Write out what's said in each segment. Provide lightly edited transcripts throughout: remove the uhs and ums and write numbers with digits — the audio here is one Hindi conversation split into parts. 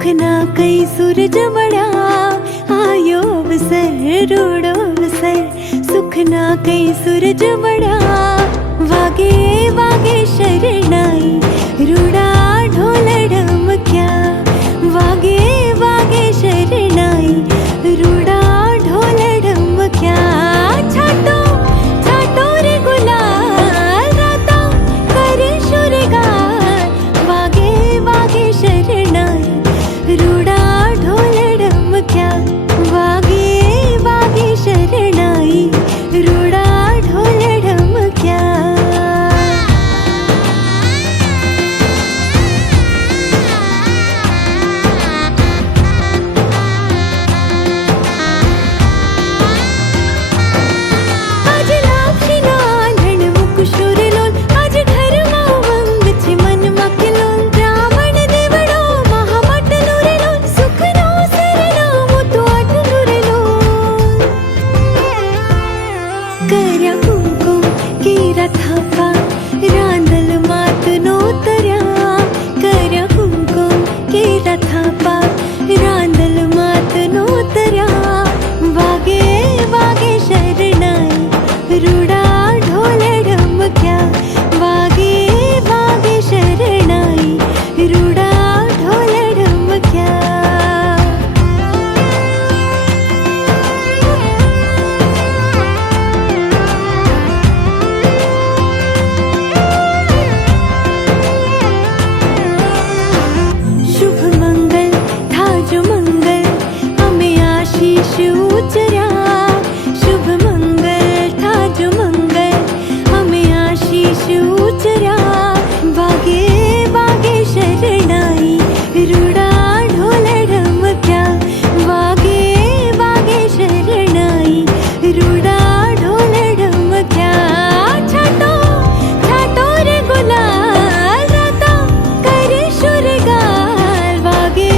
सुख ना कई सूरज बड़ा आयो अवसर रूड़ो अवसर सुख ना कई सूरज बड़ा वागे वागे शरणाई रूड़ा ढोल ढमक्या वागे वागे शरणाई रूड़ा ढोल ढमक्या छाटो छाटो रे गुलाल राता करे शुरगार वागे वागे शरणाई रूड़ा ढोल ढमक्या वागे वागे शरणाई रूड़ा ढोल ढमक्या आज लाक्षिना धन मुकुशुरलोल आज घरमा वंग छे मनमा किलोल ब्राह्मण देवड़ो महामटलो रेलोल सुखनो सरनामो तो आटलो रेलोल कर्या कुंकुम केरा थापा रांदल मातनो तर्या कर्या कुंकुम केरा थापा रांदल मातनो तर्या वागे वागे शरणाई रूड़ा ढोल ढमक्या वागे वागे शरणाई रूड़ा ढोल ढमक्या शुभ मंगल था जो मंगल हमें आशीष उचरा शुभ मंगल था जो मंगल हमें आशीष उचरा वागे वागे शरणाई रूड़ा ढोल ढमक्या वागे वागे शरणाई रूड़ा ढोल ढमक्या छाटो छाटो रे गुलाल राता करे शुरगार वागे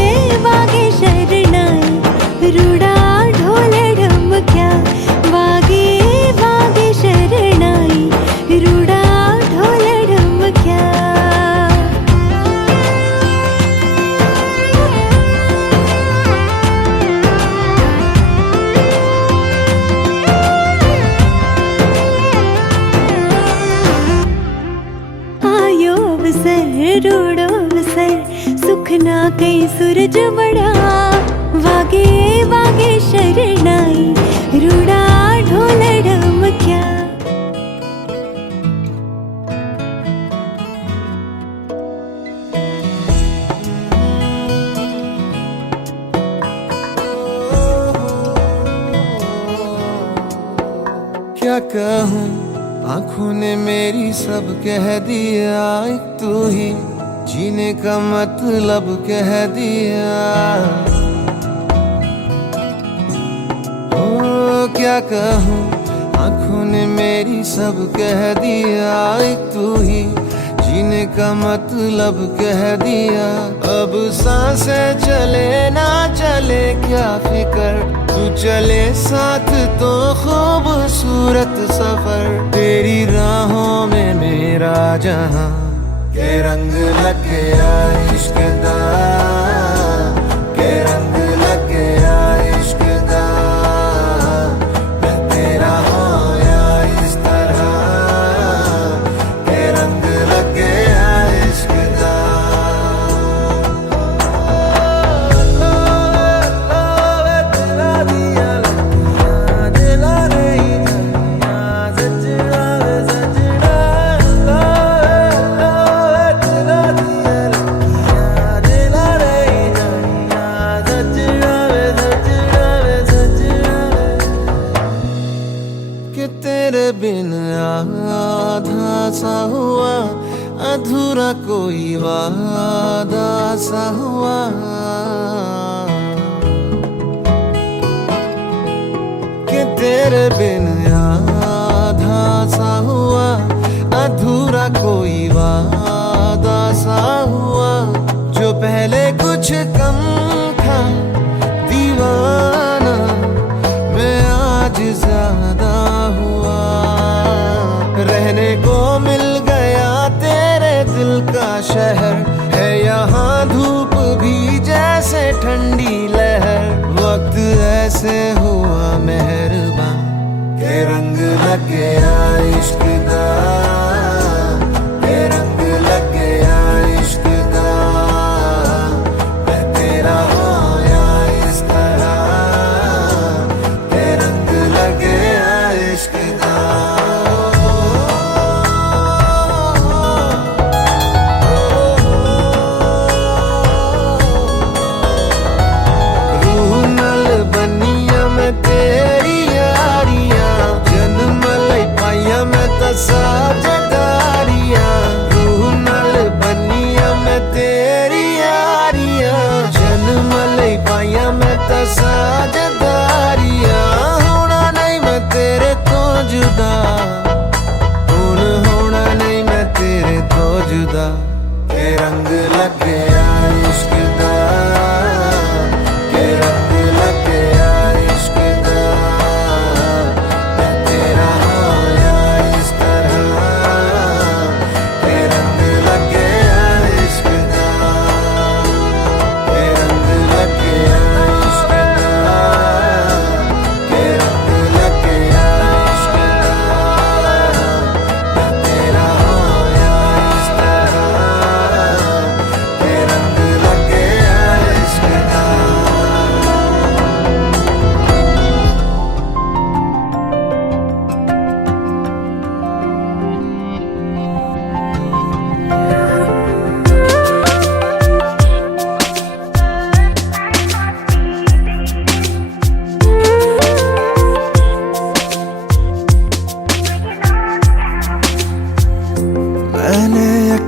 वागे शरणाई रूड़ा ढोल ढमक्या वागे वागे शरणाई रूड़ा ढोल ढमक्या आयो अवसर रूड़ो अवसर सुख ना कई सूरज बड़ा वागे वागे शरणाई रूड़ा ढोल ढमक्या क्या कहूँ आंखों ने मेरी सब कह दिया एक तू ही जीने का मतलब कह दिया ओ क्या कहूँ आंखों ने मेरी सब कह दिया एक तू ही जीने का मतलब कह दिया अब सांसें चले ना चले क्या फिकर तू चले साथ तो खूबसूरत सफर तेरी राहों में मेरा जहां के रंग लग गया इश्क दा के रंग लग गया इश्क दा मैं तेरा होया इस तरह के रंग लग गया इश्क दा कि तेरे बिन आधा सा हुआ अधूरा कोई वादा सा हुआ कि तेरे बिन आधा सा हुआ अधूरा कोई वादा सा हुआ जो पहले कुछ कम था दीवाना मैं आज ज्यादा हुआ रहने को मिल गया तेरे दिल का शहर है यहाँ धूप भी जैसे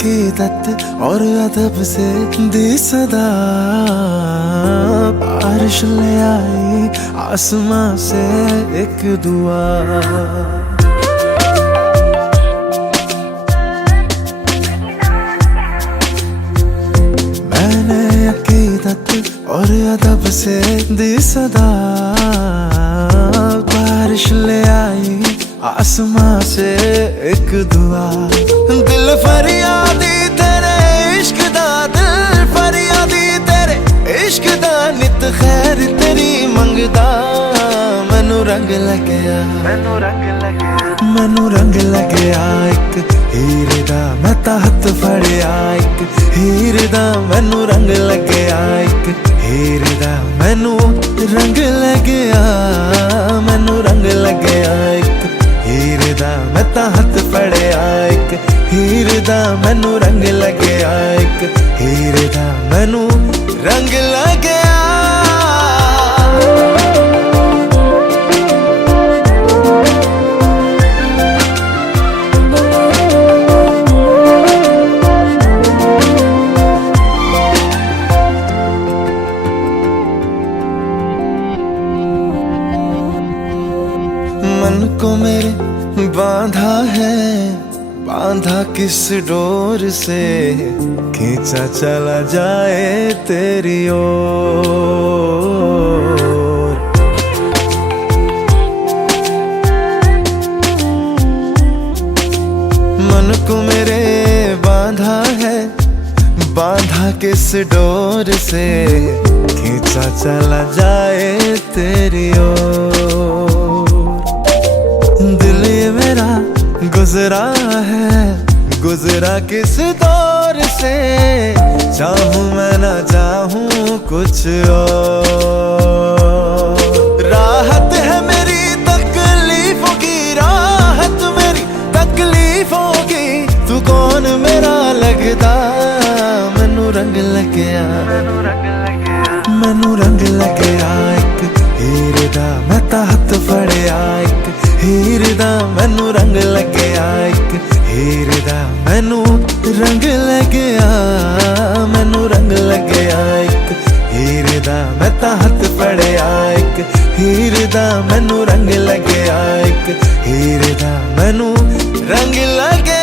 अकीदत और अदब से दी सदा, बारिश ले आई आसमां से एक दुआ। मैंने अकीदत और अदब से दी सदा, बारिश ले आई आसमां से एक दुआ। दिल फरियादी तेरे इश्क दा, दिल फरियादी तेरे इश्क दा, नित खैर तेरी मंगदा। मैनू रंग लग्या, मैनू रंग लग्या, मैनू रंग लग्या एक हीरे दा, मैं तां हत्थ फड़िया एक हीरे दा। मैनू रंग लग्या एक हीरे दा, मैनू रंग लग्या, मैनू रंग लग्या एक हीरे दा, मैं तां हत्थ फड़िया एक हीरे दा। मैनू रंग लग्या एक हीरे दा, मैनू रंग लग्या। मन को मेरे बांधा है, बांधा किस डोर से, खींचा चला जाए तेरी ओर। मन को मेरे बांधा है, बांधा किस डोर से, खींचा चला जाए तेरी ओर। दिल ये मेरा गुजरा है, गुजरा किस दौर से, चाहूं मैं ना चाहूं कुछ और। राहत है मेरी तकलीफों की, राहत मेरी तकलीफों की, तू कौन मेरा लगदा। मैनू रंग लग्या, मैनू रंग लग्या एक हीरे दा, मैं तां हत्थ फड़िया एक हीरे दा। मैनू रंग लग्या एक हीरे दा, मैनू रंग लग्या, मैनू रंग लग्या एक हीरे दा। मैं तां हत्थ फड़िया एक हीरे दा, मैनू रंग लग्या एक हीरे दा, मैनू रंग लग्या।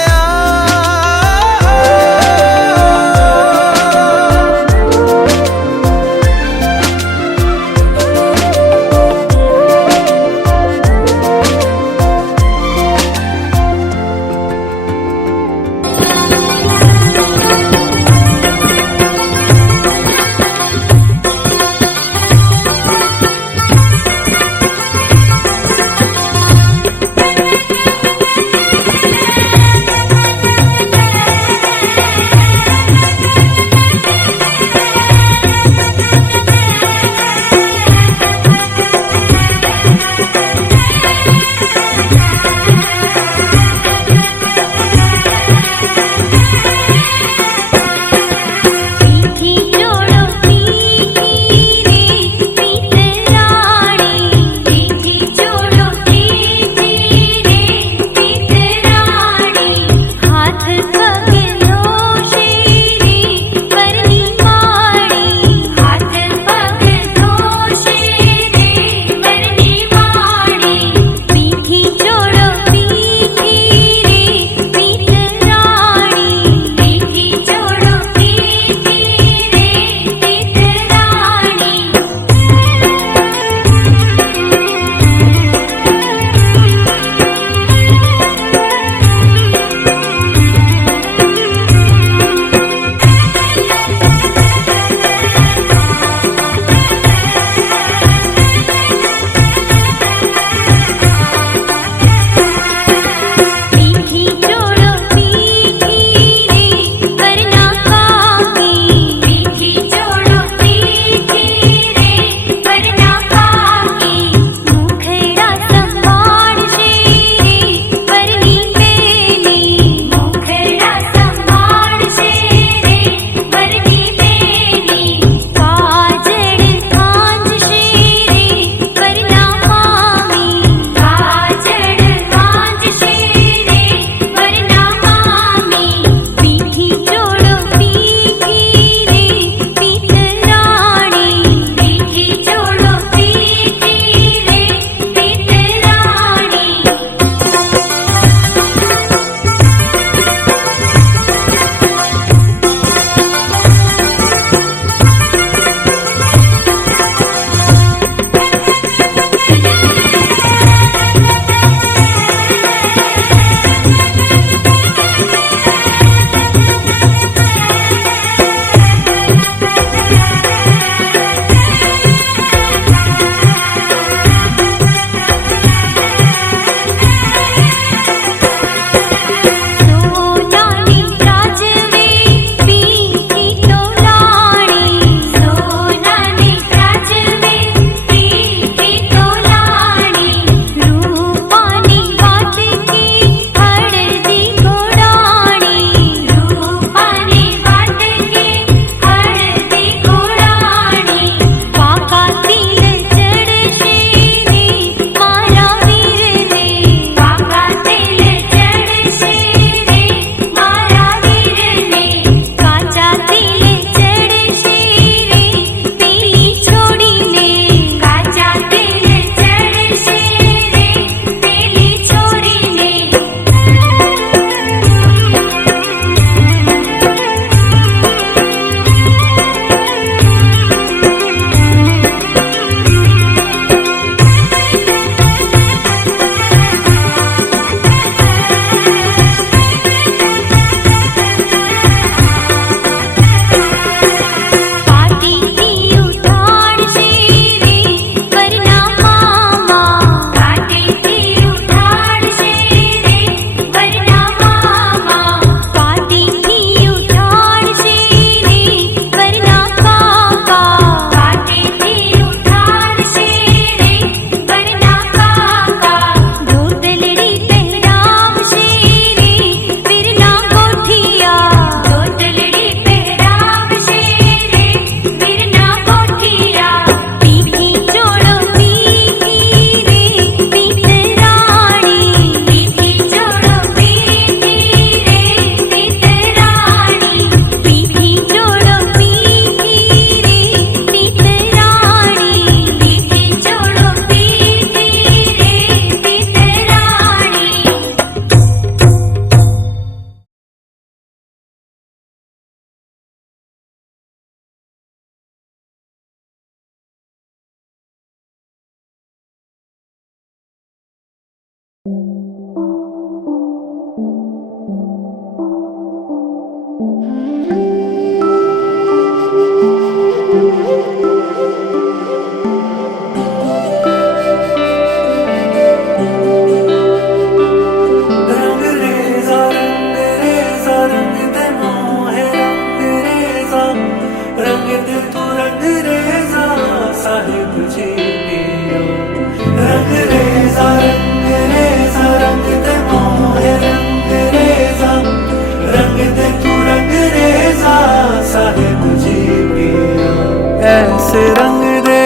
ऐसे रंग दे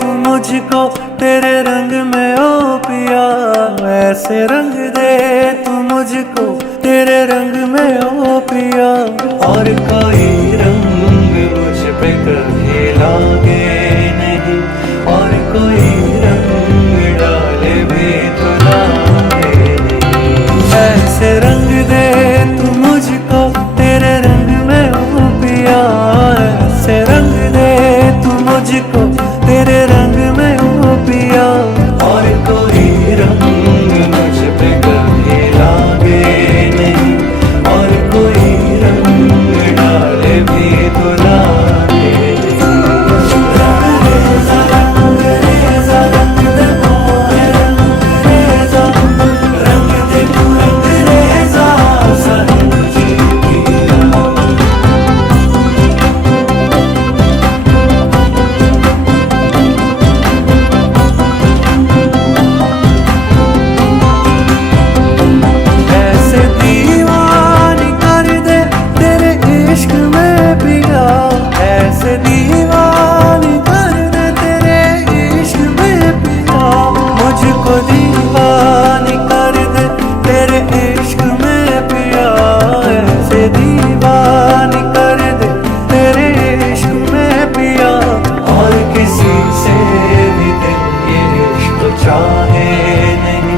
तू मुझको तेरे रंग में ओ पिया, ऐसे रंग दे तू मुझको तेरे रंग में ओ पिया। और कोई रंग मुझ पे कभी लागे नहीं, और कोई रंग डाले भी तो लागे नहीं। ऐसे रंग दे तू मुझको तेरे रंग में ओ पिया, ऐसे रंग दे तू मुझको तेरे रंग में ओ पिया। और कोई रंग मुझ पे कभी लागे नहीं, और कोई रंग डाले भी तो लागे नहीं। रंग रेजा रंग रेजा रंग दे मोहे रंग रेजा, रंग दे तू रंग रेजा संग जी पिया। ऐसे दीवानी कर दे तेरे इश्क में पिया, ऐसे दीवानी कर दे तेरे इश्क में पिया। मुझको दीवानी कर दे तेरे इश्क में पिया, ऐसे दीवानी कर दे तेरे इश्क में पिया। और किसी से भी दिल ये इश्क चाहे नहीं,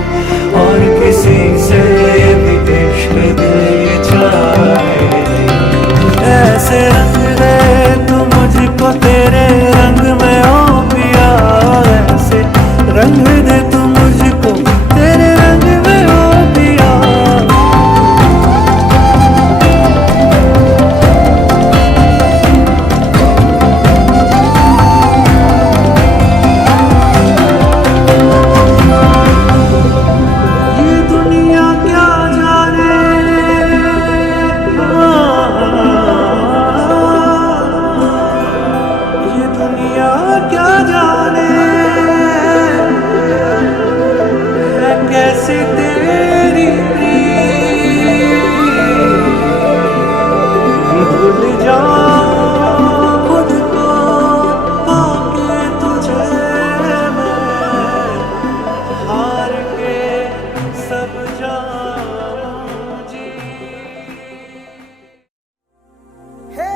और किसी से भी इश्क दिल चाहे नहीं। ऐसे रंग दे तू मुझको तेरे रंग में ओ पिया, ऐसे रंग दे तू मुझको तेरे रंग में ओ पिया। ये दुनिया क्या जाने, ये दुनिया क्या जाने है कैसी तेरी प्रीत। भूल जाऊं खुद को पाके तुझे मैं, हार के सब जाऊं जी। हे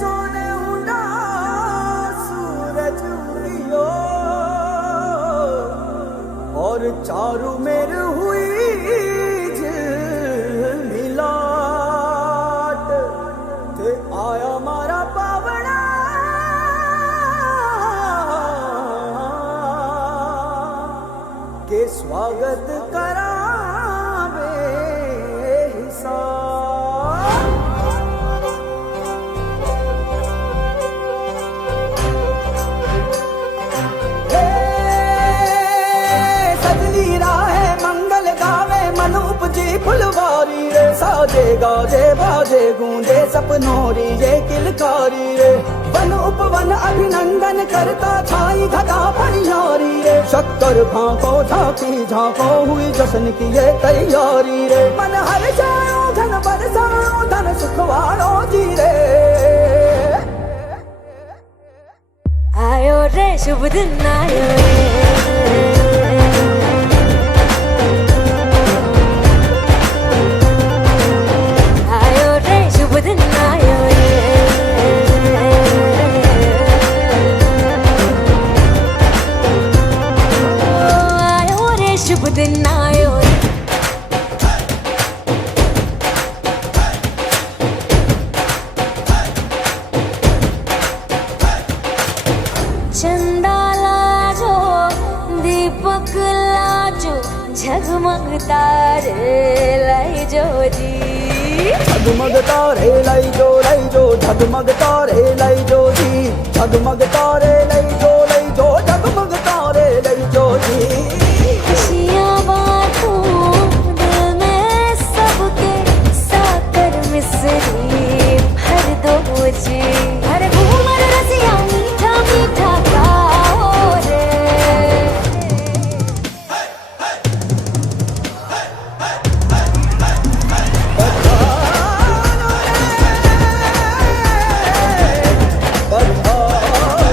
सोने उड़ा सूरज उड़ियो, और चारू मेर हुई मिलाट, ते आया मारा पावना के स्वागत करावे हिसाब। सजली राहे मंगल गावे मन उपजी फुलवारी रे, साजे गाजे बाजे गूंजे सपनोरी ये किलकारी रे। वन उपवन अभिनंदन करता छाई घटा फनियारी रे, शक्कर भांको झांकी झांको हुई जश्न की ये तैयारी रे। मन हर जाओ धन बरसाओ धन सुखवारो जी रे। आयो रे शुभ दिन आयो रे, आयो रे शुभ दिन आयो रे, आयो रे शुभ दिन आयो रे। चंदा लाजो दीपक लाजो झगमग तारे लाई जो जी, झगमग तारे लाई जो झगमग तारे लाई जो जी, झगमग तारे लाई जो झगमग तारे लाई जो जी। खुशियाँ बांटूं दिल में सबके, साकर मिसरी भर दो जी। हर घूमर रसिया मीठा मीठा गाओ रे, बधाई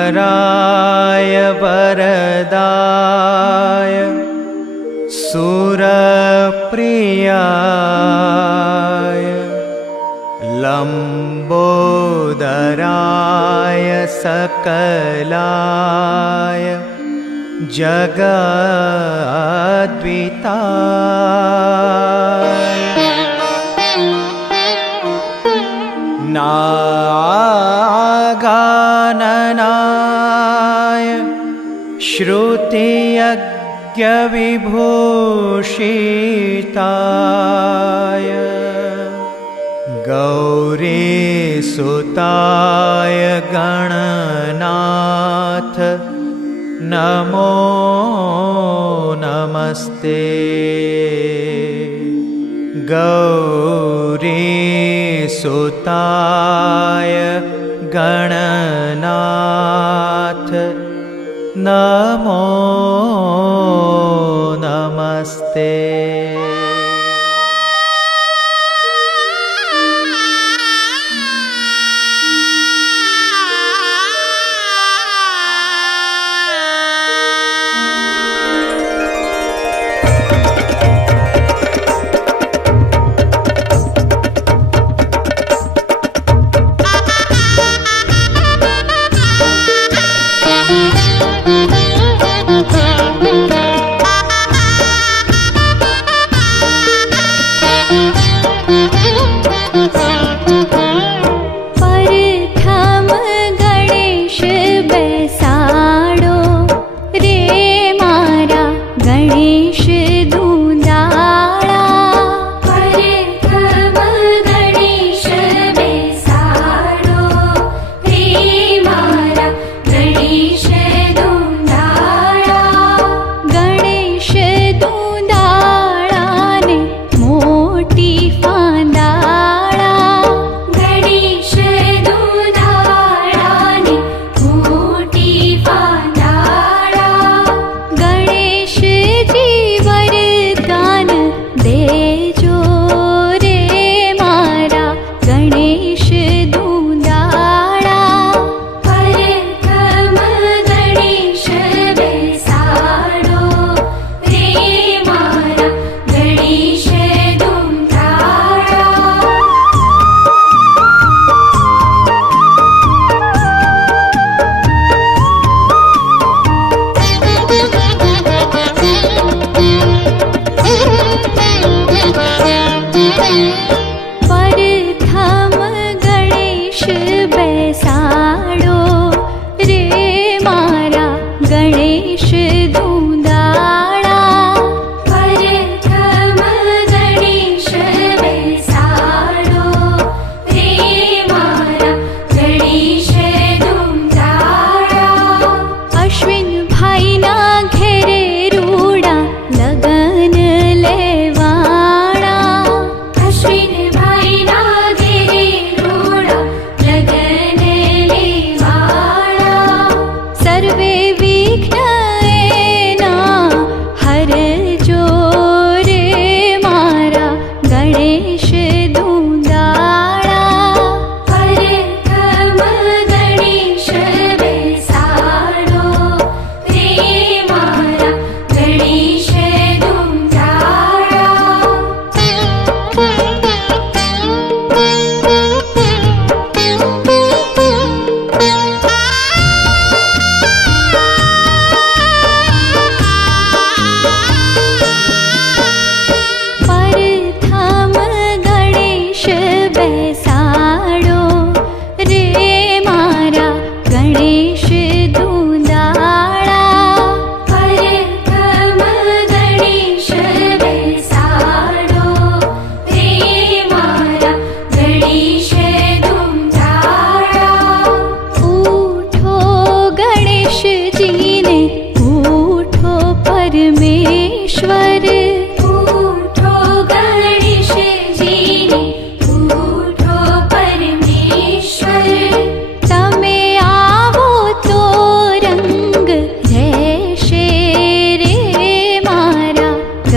विघ्नेश्वराय वरदाय सुरप्रियाय लंबोदराय सकलाय जगद्विताय नागाननाय श्रुतियज्ञविभूषिताय गौरीसुताय गणनाथ नमो नमस्ते। गौरीसुताय गणनाथ नमो नमस्ते।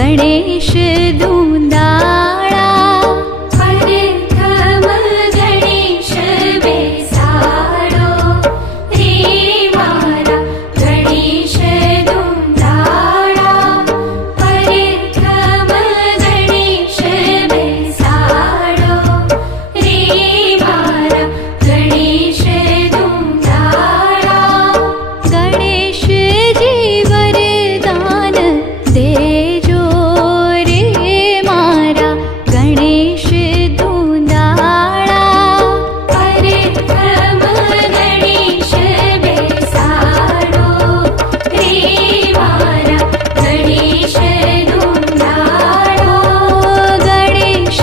गणेश दूंदाड़ा प्रथम गणेश बेसाड़ो रे मारा गणेश दूंदाड़ा प्रथम गणेश बेसाड़ो रे मारा गणेश दूंदाड़ा गणेश जी वरदान देजो रे मारा गणेश दूंदाड़ा प्रथम गणेश बेसाड़ो रे मारा गणेश दूंदाड़ो गणेश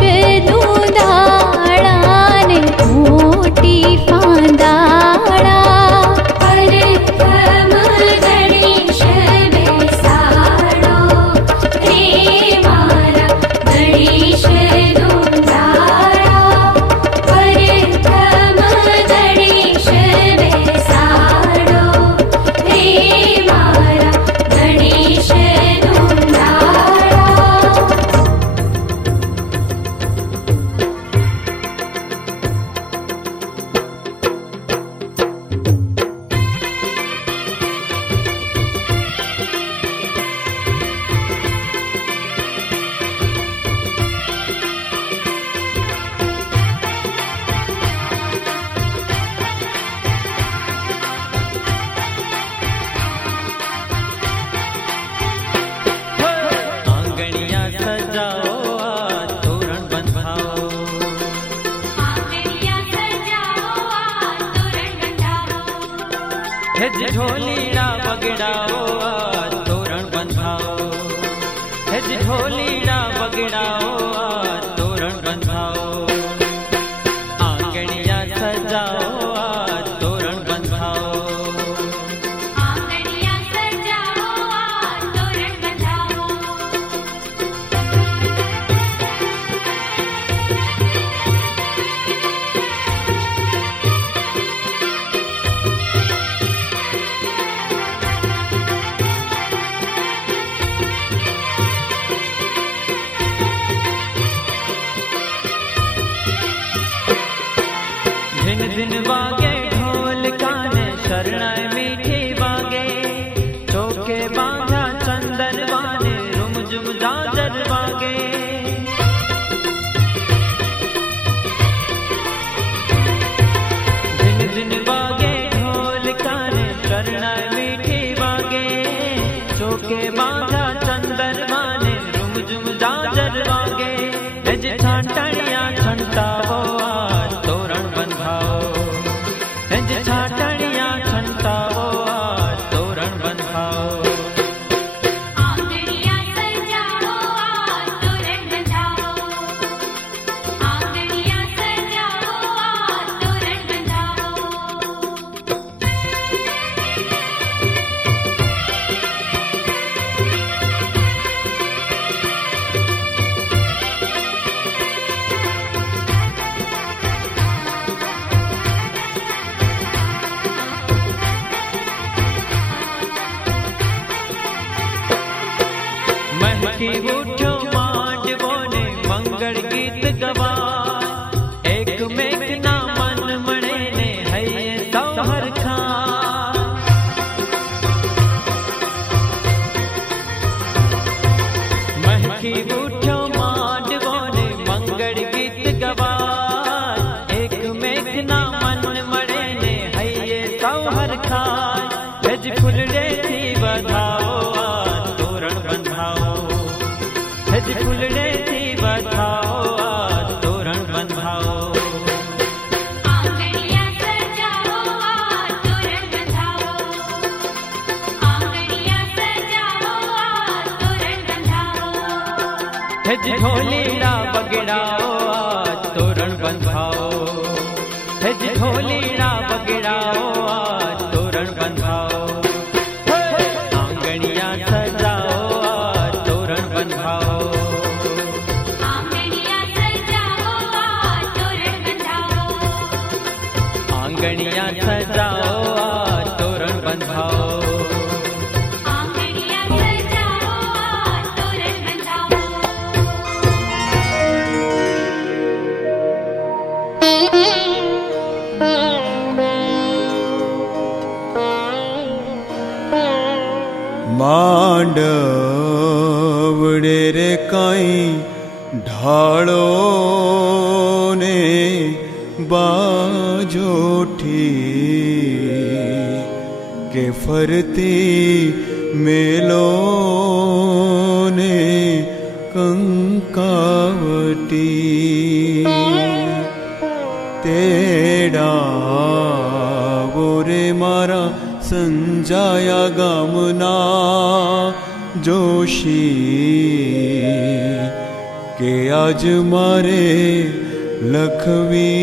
दूंदाड़ा ने मोटी फांदाड़ा प्रथम गणेश बेसाड़ो रे मारा गणेश दूंदाड़ा प्रथम गणेश बेसाड़ो रे मारा गणेश दूंदाड़ा आंगनिया सजाओ आज तोरण बंधाओ आंगनिया सजाओ आज तोरण बंधाओ हेज ढोलीड़ा बगड़ाओ आज तोरण बंधाओ हेज ढोलीड़ा बगड़ाओ आज तोरण बंधाओ आंगनिया सजाओ आज तोरण बंधाओ आंगनिया सजाओ आज तोरण बंधाओ दिन दिन बागे ढोल काने शरणाई मीठी बागे चौके बांधा चंदन बाने रुम जुम जाजर बागे दिन दिन बागे ढोल काने शरणाई मीठी बागे चौके बांधा चंदन बाने रुम जुम जाजर बागे हेज छाटणिया छंटावो आज तोरण बंधाओ हेज छाटणिया छंटावो आज तोरण बंधाओ आंगनिया सजाओ आज तोरण बंधाओ आंगनिया सजाओ आज तोरण बंधाओ महकी उठो मांडवो ने मंगल गीत गवा एक मेघ ना मन मणे ने हये तोहर खा महकी उठो मांडवो ने मंगल गीत गवा एक मेघ ना मन मणे ने हये तोहर खा हेज फुलड़े थी बधाओ आज तोरण बंधाओ हेज फुलड़े थी बधाओ आज तोरण बंधाओ आंगनिया सजाओ आज तोरण बंधाओ आंगनिया सजाओ आज तोरण बंधाओ हेज ढोलीड़ा बगड़ाओ आज तोरण बंधाओ हेज ढोलीड़ा बगड़ाओ आज तोरण बंधाओ आंगनिया सजाओ आज तोरण बंधाओ आंगनिया सजाओ आज तोरण बंधाओ आंगनिया सजाओ आज तोरण बंधाओ आंगनिया सजाओ आज तोरण बंधाओ पड़े रे काई ढालो ने बाजोठी के फरती मेलो ने कंकावटी तेड़ा बोरे मारा संजाया गामना जोशी के आज मारे लखवी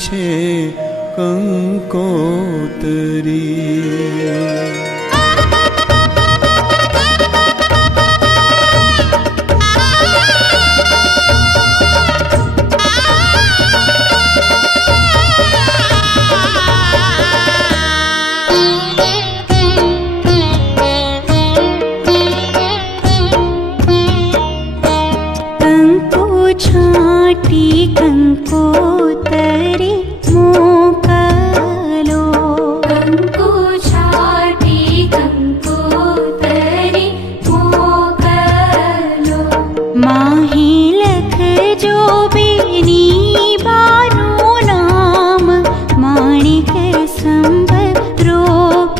छे कंकोतरी। छाटी कंकोतरी मोकलो, कंको छाटी कंकोतरी मोकलो। माही लख जो बेनी बानो नाम माणिक संभरो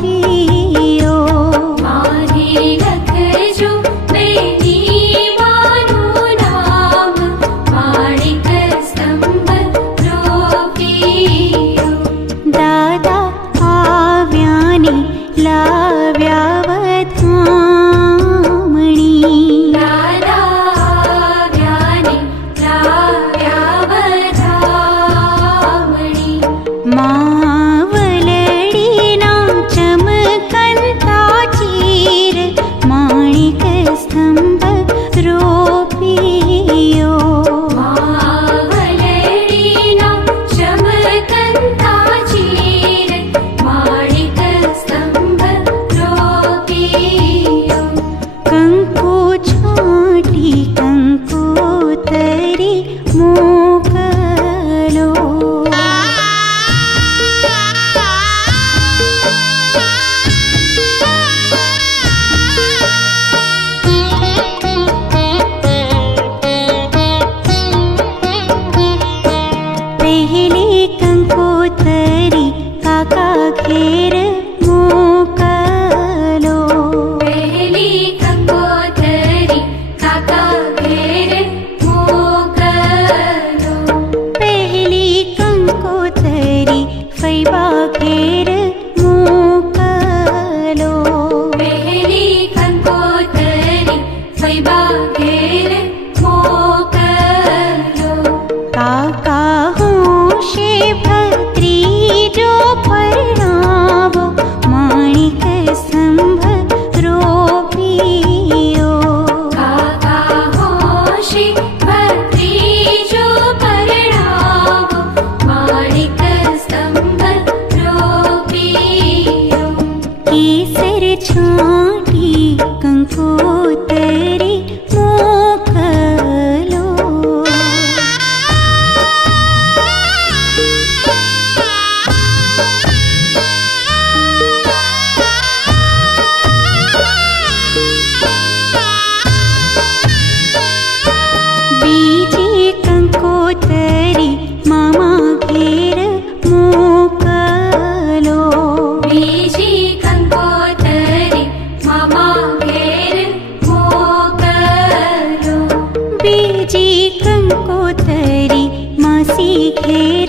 पियो। माही लख जो बेनी बानो नाम माणिक संभरो पियो। दादा आव्याने लाव्या वधामणी, दादा व्याने लाव्या वधामणी। मावलडीना चमकंता चीर माणिक स्तंभ रोपियो। मावलडीना चमकंता चीर माणिक स्तंभ रोपियो। कंको छाटी कंकोतरी मोकलो। पहले कंकोतरी काका घेर मोकलो। पहली कंकोतरी काका घेर मोकलो। पहली कंकोतरी फैबा घेर मोकलो। पहली कंकोतरी फैबा घेर मोकलो। काका होशे भत्री जो परणावो माणिक संभ रोपियो। काका होशी भत्री जो परिणामो माणिक स्तंभ रोपियो। केसर छाटी कंकोतरी मोकलो। बीजी कंकोतरी मामा घेर मोकलो। बीजी कंकोतरी मामा घेर मोकलो। बीजी कंकोतरी मासी घेर